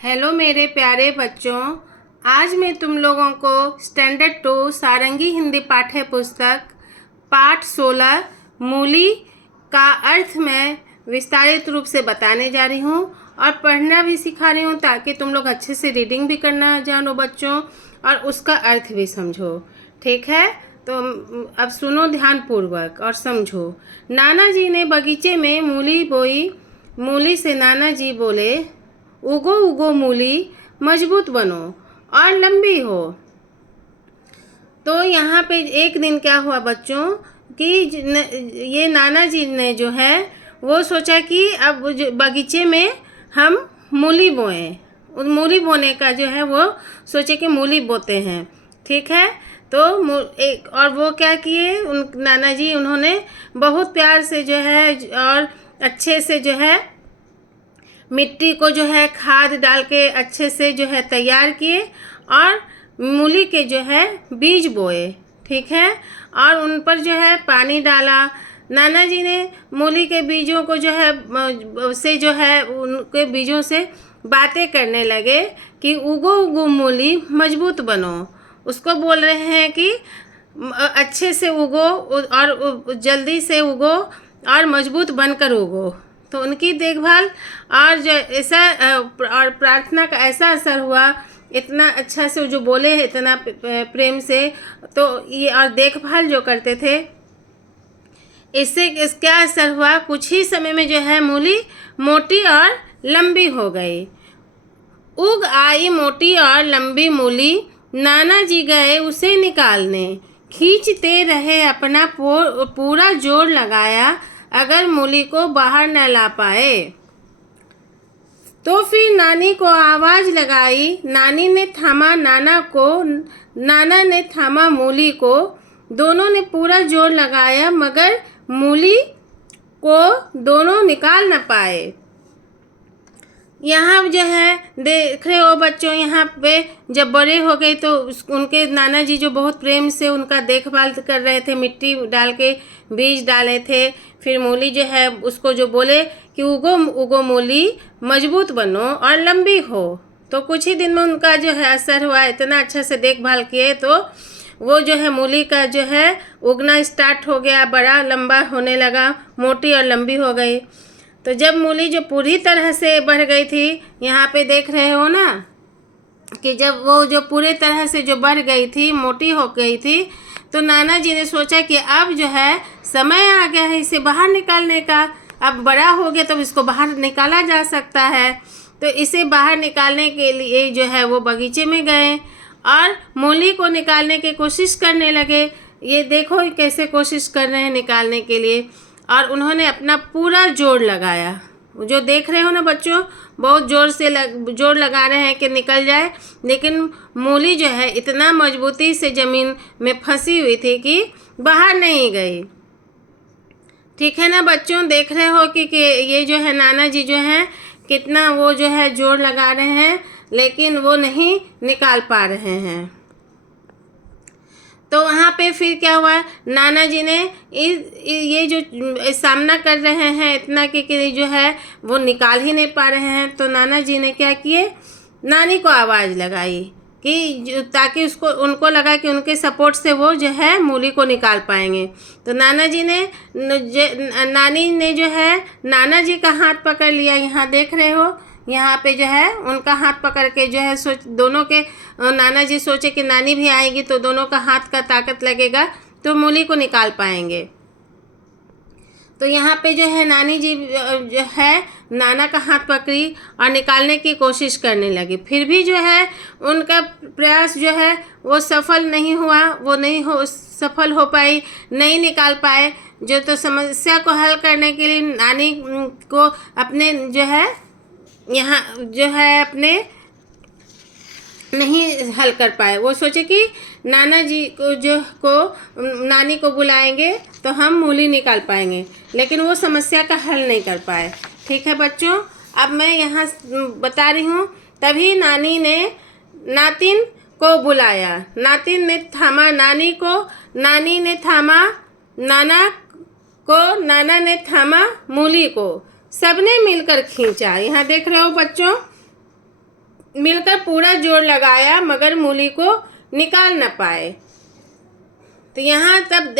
Hello मेरे प्यारे बच्चों। आज मैं तुम लोगों को स्टैंडर्ड 2 सारंगी हिंदी पाठ्य पुस्तक पाठ 16 मूली का अर्थ मैं विस्तारित रूप से बताने जा रही हूँ और पढ़ना भी सिखा रही हूँ ताकि तुम लोग अच्छे से रीडिंग भी करना जानो बच्चों और उसका अर्थ भी समझो। ठीक है, तो अब सुनो ध्यानपूर्वक और समझो। नाना जी ने बगीचे में मूली बोई। मूली से नाना जी बोले, उगो उगो मूली, मजबूत बनो और लंबी हो। तो यहाँ पे एक दिन क्या हुआ बच्चों कि ये नाना जी ने जो है वो सोचा कि अब बगीचे में हम मूली बोएं। उस मूली बोने का जो है वो सोचे कि मूली बोते हैं। ठीक है, तो एक और वो क्या किए उन नाना जी, उन्होंने बहुत प्यार से जो है और अच्छे से जो है मिट्टी को जो है खाद डाल के अच्छे से जो है तैयार किए और मूली के जो है बीज बोए। ठीक है, और उन पर जो है पानी डाला। नाना जी ने मूली के बीजों को जो है से जो है उनके बीजों से बातें करने लगे कि उगो उगो मूली, मजबूत बनो। उसको बोल रहे हैं कि अच्छे से उगो और जल्दी से उगो और मजबूत बनकर उगो। तो उनकी देखभाल और जो ऐसा और प्रार्थना का ऐसा असर हुआ, इतना अच्छा से जो बोले इतना प्रेम से, तो ये और देखभाल जो करते थे, इससे क्या असर हुआ, कुछ ही समय में जो है मूली मोटी और लंबी हो गई। उग आई मोटी और लंबी मूली, नाना जी गए उसे निकालने। खींचते रहे अपना पूरा जोर लगाया, अगर मूली को बाहर न ला पाए तो फिर नानी को आवाज लगाई। नानी ने थामा नाना को, नाना ने थामा मूली को। दोनों ने पूरा जोर लगाया मगर मूली को दोनों निकाल न पाए। यहाँ जो है देख रहे हो बच्चों, यहाँ पे जब बड़े हो गए तो उनके नाना जी जो बहुत प्रेम से उनका देखभाल कर रहे थे, मिट्टी डाल के बीज डाले थे, फिर मूली जो है उसको जो बोले कि उगो उगो मूली, मजबूत बनो और लंबी हो। तो कुछ ही दिन में उनका जो है असर हुआ, इतना अच्छा से देखभाल किए तो वो जो है मूली का जो है उगना स्टार्ट हो गया, बड़ा लंबा होने लगा, मोटी और लंबी हो गई। तो जब मूली जो पूरी तरह से बढ़ गई थी, यहाँ पे देख रहे हो ना कि जब वो जो पूरे तरह से जो बढ़ गई थी, मोटी हो गई थी, तो नाना जी ने सोचा कि अब जो है समय आ गया है इसे बाहर निकालने का। अब बड़ा हो गया तो इसको बाहर निकाला जा सकता है। तो इसे बाहर निकालने के लिए जो है वो बगीचे में गए और मूली को निकालने की कोशिश करने लगे। ये देखो कैसे कोशिश कर रहे हैं निकालने के लिए, और उन्होंने अपना पूरा जोर लगाया। जो देख रहे हो ना बच्चों, बहुत जोर से जोर लगा रहे हैं कि निकल जाए, लेकिन मूली जो है इतना मजबूती से ज़मीन में फंसी हुई थी कि बाहर नहीं गई। ठीक है ना बच्चों, देख रहे हो कि ये जो है नाना जी जो हैं कितना वो जो है जोर लगा रहे हैं, लेकिन वो नहीं निकाल पा रहे हैं। तो वहाँ पे फिर क्या हुआ, नाना जी ने ये जो सामना कर रहे हैं इतना कि जो है वो निकाल ही नहीं पा रहे हैं, तो नाना जी ने क्या किए, नानी को आवाज़ लगाई कि ताकि उनको लगा कि उनके सपोर्ट से वो जो है मूली को निकाल पाएंगे। तो नाना जी ने नानी ने जो है नाना जी का हाथ पकड़ लिया। यहाँ देख रहे हो, यहाँ पे जो है उनका हाथ पकड़ के जो है दोनों के नाना जी सोचे कि नानी भी आएगी तो दोनों का हाथ का ताकत लगेगा तो मूली को निकाल पाएंगे। तो यहाँ पे जो है नानी जी जो है नाना का हाथ पकड़ी और निकालने की कोशिश करने लगी। फिर भी जो है उनका प्रयास जो है वो सफल नहीं हुआ, वो नहीं सफल हो पाई, नहीं निकाल पाए। जो तो समस्या को हल करने के लिए नानी को अपने जो है यहाँ जो है अपने नहीं हल कर पाए। वो सोचे कि नाना जी को नानी को बुलाएंगे तो हम मूली निकाल पाएंगे, लेकिन वो समस्या का हल नहीं कर पाए। ठीक है बच्चों, अब मैं यहाँ बता रही हूँ। तभी नानी ने नातिन को बुलाया। नातिन ने थामा नानी को, नानी ने थामा नाना को, नाना ने थामा मूली को। सबने मिलकर खींचा। यहाँ देख रहे हो बच्चों, मिलकर पूरा जोर लगाया मगर मूली को निकाल न पाए। तो यहाँ तब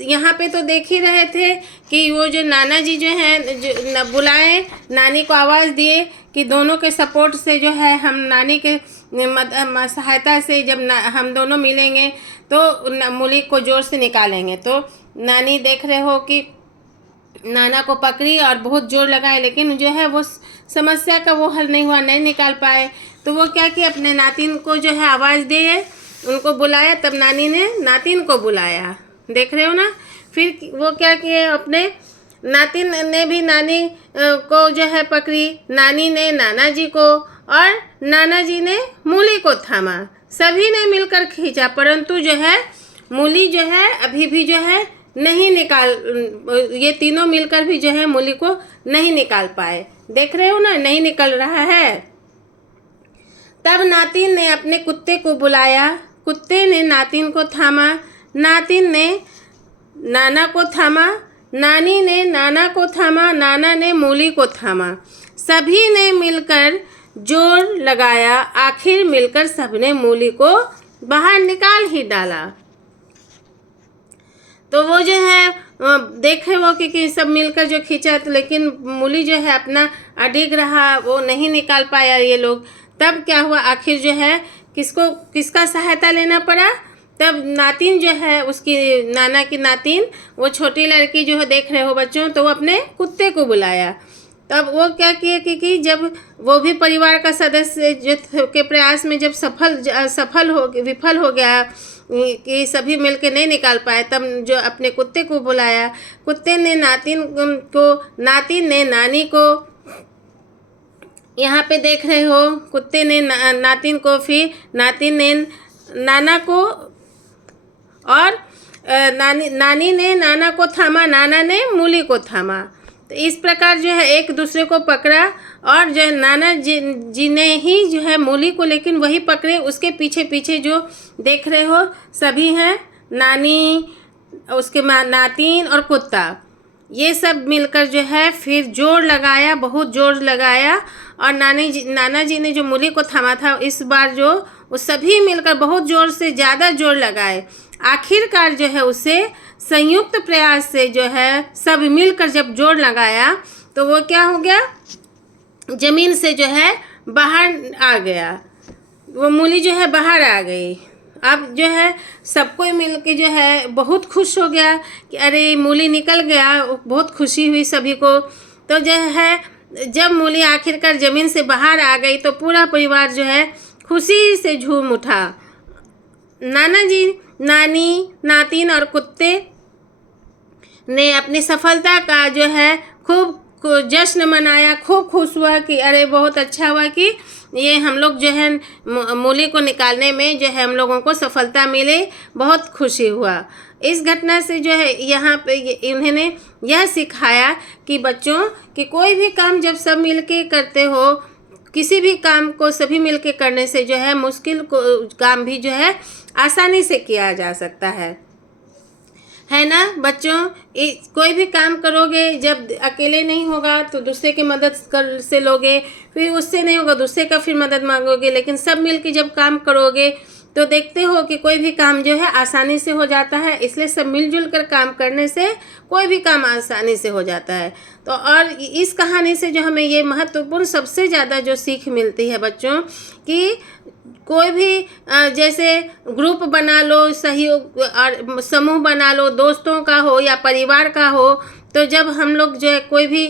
यहाँ पे तो देख ही रहे थे कि वो जो नाना जी जो हैं जो बुलाए, नानी को आवाज़ दिए कि दोनों के सपोर्ट से जो है हम नानी के सहायता से जब हम दोनों मिलेंगे तो मूली को जोर से निकालेंगे। तो नानी देख रहे हो कि नाना को पकड़ी और बहुत जोर लगाए, लेकिन जो है वो समस्या का वो हल नहीं हुआ, नहीं निकाल पाए। तो वो क्या कि अपने नातिन को जो है आवाज़ दिए, उनको बुलाया। तब नानी ने नातिन को बुलाया, देख रहे हो ना। फिर वो क्या किए, अपने नातिन ने भी नानी को जो है पकड़ी, नानी ने नाना जी को और नाना जी ने मूली को थामा। सभी ने मिलकर खींचा, परंतु जो है मूली जो है अभी भी जो है नहीं निकाल, ये तीनों मिलकर भी जो है मूली को नहीं निकाल पाए। देख रहे हो ना, नहीं निकल रहा है। तब नातिन ने अपने कुत्ते को बुलाया, कुत्ते ने नातिन को थामा, नातिन ने नाना को थामा, नानी ने नाना को थामा, नाना ने मूली को थामा। सभी ने मिलकर जोर लगाया, आखिर मिलकर सबने मूली को बाहर निकाल ही डाला। तो वो जो है देखे वो कि सब मिलकर जो खींचा, तो लेकिन मूली जो है अपना अडिग रहा, वो नहीं निकाल पाया ये लोग। तब क्या हुआ, आखिर जो है किसका सहायता लेना पड़ा। तब नातिन जो है, उसकी नाना की नातिन, वो छोटी लड़की जो है, देख रहे हो बच्चों, तो वो अपने कुत्ते को बुलाया। तब वो क्या किए कि जब वो भी परिवार का सदस्य जो के प्रयास में जब विफल हो गया कि सभी मिलके नहीं निकाल पाए, तब जो अपने कुत्ते को बुलाया। कुत्ते ने नातिन को, नातिन ने नानी को, यहाँ पे देख रहे हो, कुत्ते ने नातिन को, फिर नातिन ने नाना को और नानी ने नाना को थामा, नाना ने मूली को थामा। तो इस प्रकार जो है एक दूसरे को पकड़ा, और जो नाना जी ने ही जो है मूली को, लेकिन वही पकड़े। उसके पीछे पीछे जो देख रहे हो सभी हैं, नानी, उसके नातिन और कुत्ता, ये सब मिलकर जो है फिर जोर लगाया, बहुत जोर लगाया। और नाना जी ने जो मूली को थामा था, इस बार जो वो सभी मिलकर बहुत जोर से, ज़्यादा जोर लगाए। आखिरकार जो है उसे संयुक्त प्रयास से जो है सब मिलकर जब जोर लगाया, तो वो क्या हो गया, ज़मीन से जो है बाहर आ गया, वो मूली जो है बाहर आ गई। अब जो है सबको मिल के जो है बहुत खुश हो गया कि अरे मूली निकल गया, बहुत खुशी हुई सभी को। तो जो है जब मूली आखिरकार ज़मीन से बाहर आ गई, तो पूरा परिवार जो है खुशी से झूम उठा। नाना जी, नानी, नातिन और कुत्ते ने अपनी सफलता का जो है खूब जश्न मनाया, खूब खुश हुआ कि अरे बहुत अच्छा हुआ कि ये हम लोग जो है मूली को निकालने में जो है हम लोगों को सफलता मिले, बहुत खुशी हुआ। इस घटना से जो है यहाँ पे इन्होंने यह सिखाया कि बच्चों कि कोई भी काम जब सब मिलके करते हो, किसी भी काम को सभी मिलके करने से जो है मुश्किल काम भी जो है आसानी से किया जा सकता है ना बच्चों। कोई भी काम करोगे, जब अकेले नहीं होगा तो दूसरे की मदद से लोगे, फिर उससे नहीं होगा दूसरे का फिर मदद मांगोगे, लेकिन सब मिलके जब काम करोगे तो देखते हो कि कोई भी काम जो है आसानी से हो जाता है। इसलिए सब मिलजुल कर काम करने से कोई भी काम आसानी से हो जाता है। तो और इस कहानी से जो हमें ये महत्वपूर्ण सबसे ज़्यादा जो सीख मिलती है बच्चों, कि कोई भी जैसे ग्रुप बना लो, सहयोग और समूह बना लो, दोस्तों का हो या परिवार का हो, तो जब हम लोग जो है कोई भी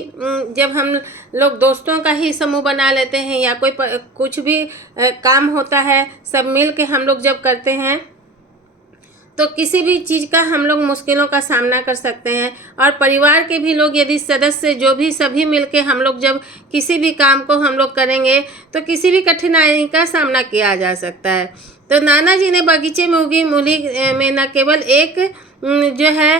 जब हम लोग दोस्तों का ही समूह बना लेते हैं या कोई कुछ भी काम होता है, सब मिल के हम लोग जब करते हैं, तो किसी भी चीज़ का हम लोग मुश्किलों का सामना कर सकते हैं। और परिवार के भी लोग यदि सदस्य जो भी सभी मिलके हम लोग जब किसी भी काम को हम लोग करेंगे, तो किसी भी कठिनाई का सामना किया जा सकता है। तो नाना जी ने बगीचे में उगी मूली में न केवल एक जो है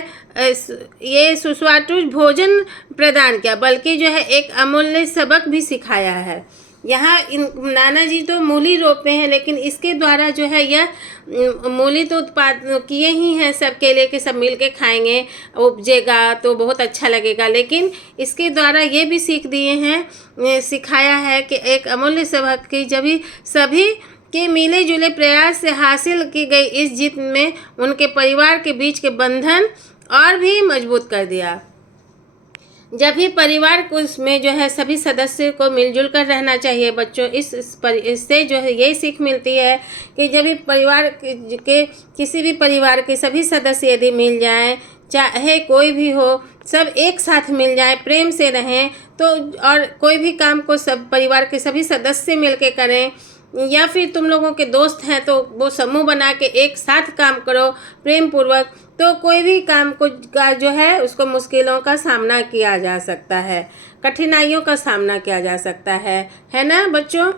ये सुस्वादु भोजन प्रदान किया, बल्कि जो है एक अमूल्य सबक भी सिखाया है। यहाँ इन नाना जी तो मूली रोपे हैं, लेकिन इसके द्वारा जो है यह मूली तो उत्पाद किए ही हैं सबके लिए कि सब मिल के खाएंगे, उपजेगा तो बहुत अच्छा लगेगा, लेकिन इसके द्वारा ये भी सीख दिए हैं, सिखाया है कि एक अमूल्य सबक की जब भी सभी के मिले जुले प्रयास से हासिल की गई इस जीत में उनके परिवार के बीच के बंधन और भी मजबूत कर दिया। जब भी परिवार को में जो है सभी सदस्यों को मिलजुल कर रहना चाहिए बच्चों। इससे जो है यही सीख मिलती है कि जब भी परिवार के किसी भी परिवार के सभी सदस्य यदि मिल जाएं, चाहे कोई भी हो, सब एक साथ मिल जाएं, प्रेम से रहें, तो और कोई भी काम को सब परिवार के सभी सदस्य मिल के करें, या फिर तुम लोगों के दोस्त हैं तो वो समूह बना के एक साथ काम करो प्रेम पूर्वक, तो कोई भी काम को का जो है उसको मुश्किलों का सामना किया जा सकता है, कठिनाइयों का सामना किया जा सकता है ना बच्चों।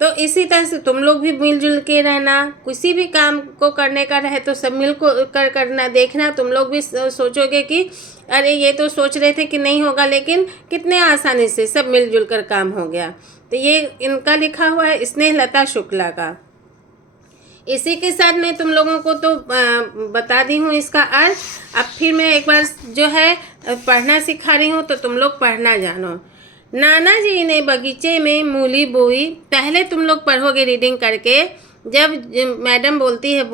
तो इसी तरह से तुम लोग भी मिलजुल के रहना, किसी भी काम को करने का रहे तो सब मिल को कर करना। देखना तुम लोग भी सोचोगे कि अरे ये तो सोच रहे थे कि नहीं होगा, लेकिन कितने आसानी से सब मिलजुल कर काम हो गया। तो ये इनका लिखा हुआ है, स्नेहलता शुक्ला का। इसी के साथ मैं तुम लोगों को तो बता दी हूँ इसका अर्थ। अब फिर मैं एक बार जो है पढ़ना सिखा रही हूँ, तो तुम लोग पढ़ना जानो। नाना जी ने बगीचे में मूली बोई। पहले तुम लोग पढ़ोगे रीडिंग करके, जब मैडम बोलती है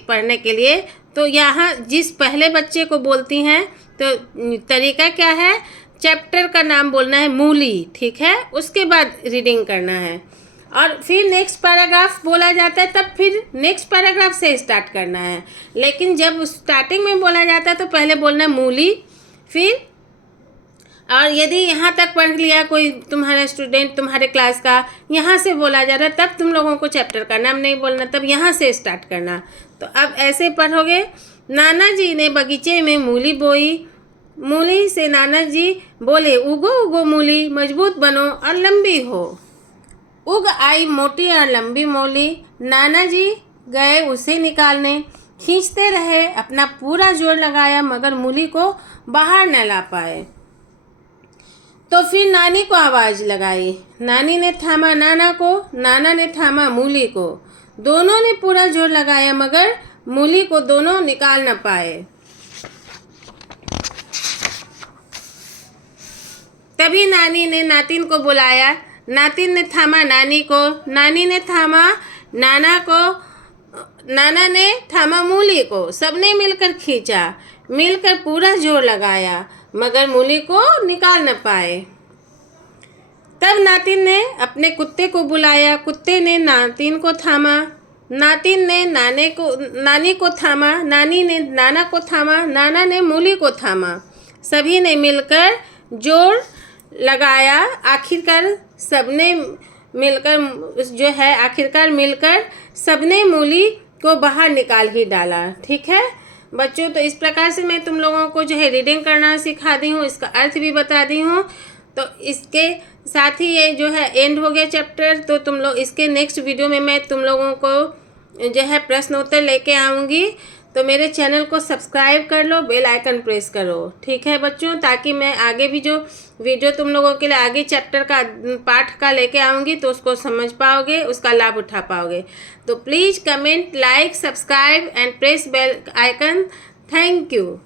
पढ़ने के लिए, तो यहाँ जिस पहले बच्चे को बोलती हैं तो तरीका क्या है, चैप्टर का नाम बोलना है मूली, ठीक है, उसके बाद रीडिंग करना है, और फिर नेक्स्ट पैराग्राफ बोला जाता है, तब फिर नेक्स्ट पैराग्राफ से स्टार्ट करना है। लेकिन जब स्टार्टिंग में बोला जाता है तो पहले बोलना है मूली, फिर और यदि यहाँ तक पढ़ लिया कोई तुम्हारा स्टूडेंट तुम्हारे क्लास का, यहाँ से बोला जा रहा है, तब तुम लोगों को चैप्टर का नाम नहीं बोलना, तब यहाँ से स्टार्ट करना। तो अब ऐसे पढ़ोगे, नाना जी ने बगीचे में मूली बोई। मूली से नाना जी बोले, उगो उगो मूली, मजबूत बनो और लंबी हो। उग आई मोटी और लंबी मूली। नाना जी गए उसे निकालने, खींचते रहे, अपना पूरा जोर लगाया, मगर मूली को बाहर न ला पाए। तो फिर नानी को आवाज़ लगाई। नानी ने थामा नाना को, नाना ने थामा मूली को। दोनों ने पूरा जोर लगाया, मगर मूली को दोनों निकाल न पाए। तभी नानी ने नातिन को बुलाया। नातिन ने थामा नानी को, नानी ने थामा नाना को, नाना ने थामा मूली को। सबने मिलकर खींचा, मिलकर पूरा जोर लगाया, मगर मूली को निकाल न पाए। तब नातिन ने अपने कुत्ते को बुलाया। कुत्ते ने नातिन को थामा, नातिन ने नानी को थामा, नानी ने नाना को थामा, नाना ने मूली को थामा। सभी ने मिलकर जोर लगाया। आखिरकार सबने मिलकर सबने मूली को बाहर निकाल ही डाला। ठीक है बच्चों, तो इस प्रकार से मैं तुम लोगों को जो है रीडिंग करना सिखा दी हूँ, इसका अर्थ भी बता दी हूँ। तो इसके साथ ही ये जो है एंड हो गया चैप्टर। तो तुम लोग इसके नेक्स्ट वीडियो में मैं तुम लोगों को जो है प्रश्न उत्तर लेके आऊँगी। तो मेरे चैनल को सब्सक्राइब कर लो, बेल आइकन प्रेस करो, ठीक है बच्चों, ताकि मैं आगे भी जो वीडियो तुम लोगों के लिए आगे चैप्टर का पाठ का लेके आऊँगी तो उसको समझ पाओगे, उसका लाभ उठा पाओगे। तो please comment, like, subscribe and press bell icon. Thank you.